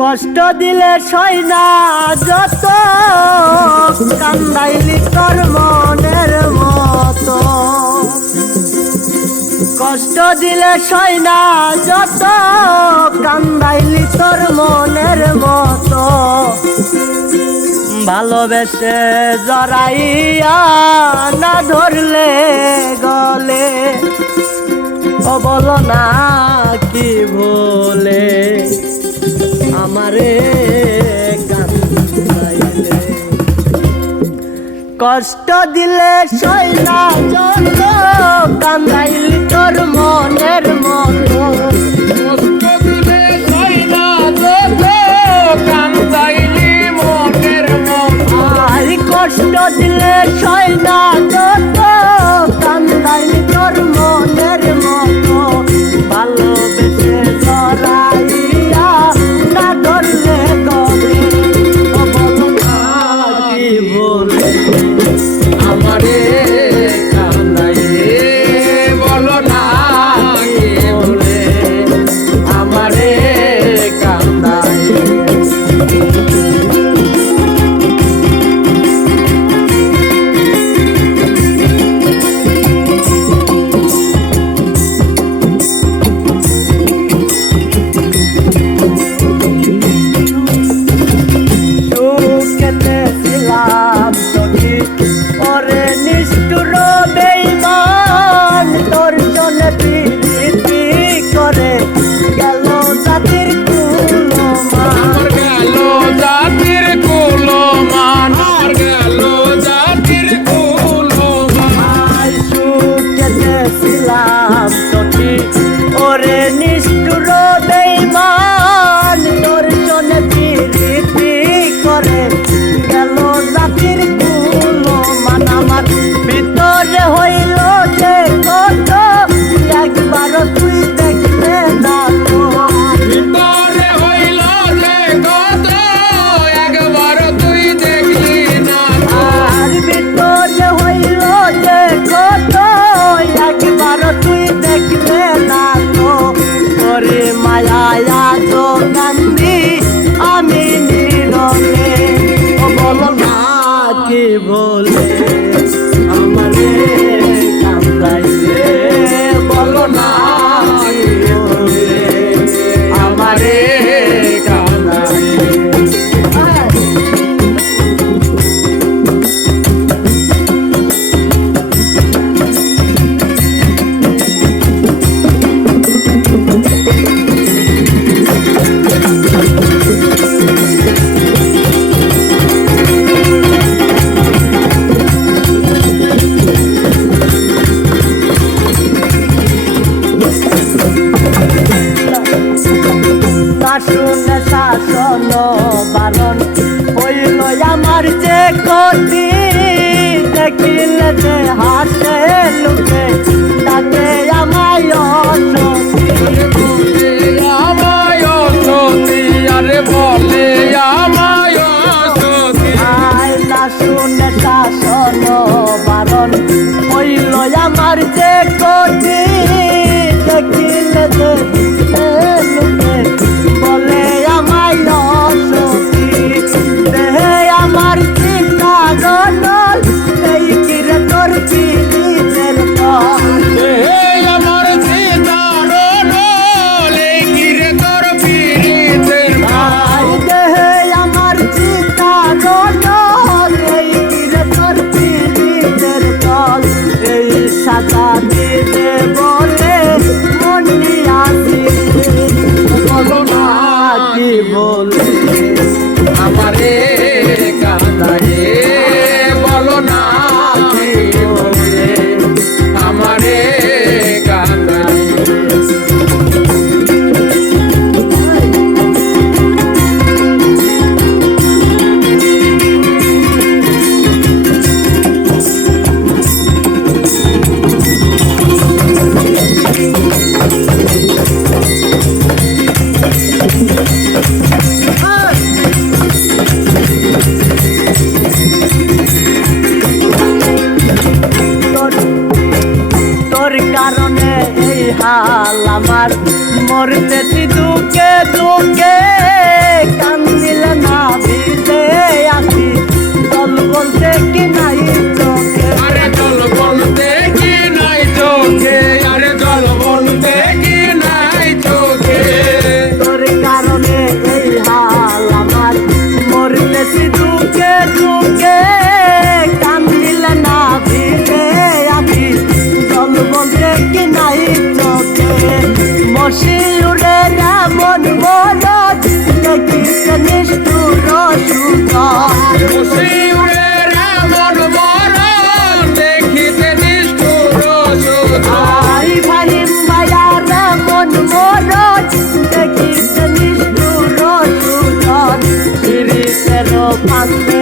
কষ্ট দিলে না যত, কান্দাইলি তোর মনের মতো। কষ্ট দিলে না যত, কান্দাইলি তোর মনের মতো। ভালোবেসে জড়াইয়া না ধরলে গলে, ও বলো না কি বলে আমারে কষ্ট দিলে শৈলা চন্দ্র কান্দাইলি তোর মনের মতো। 好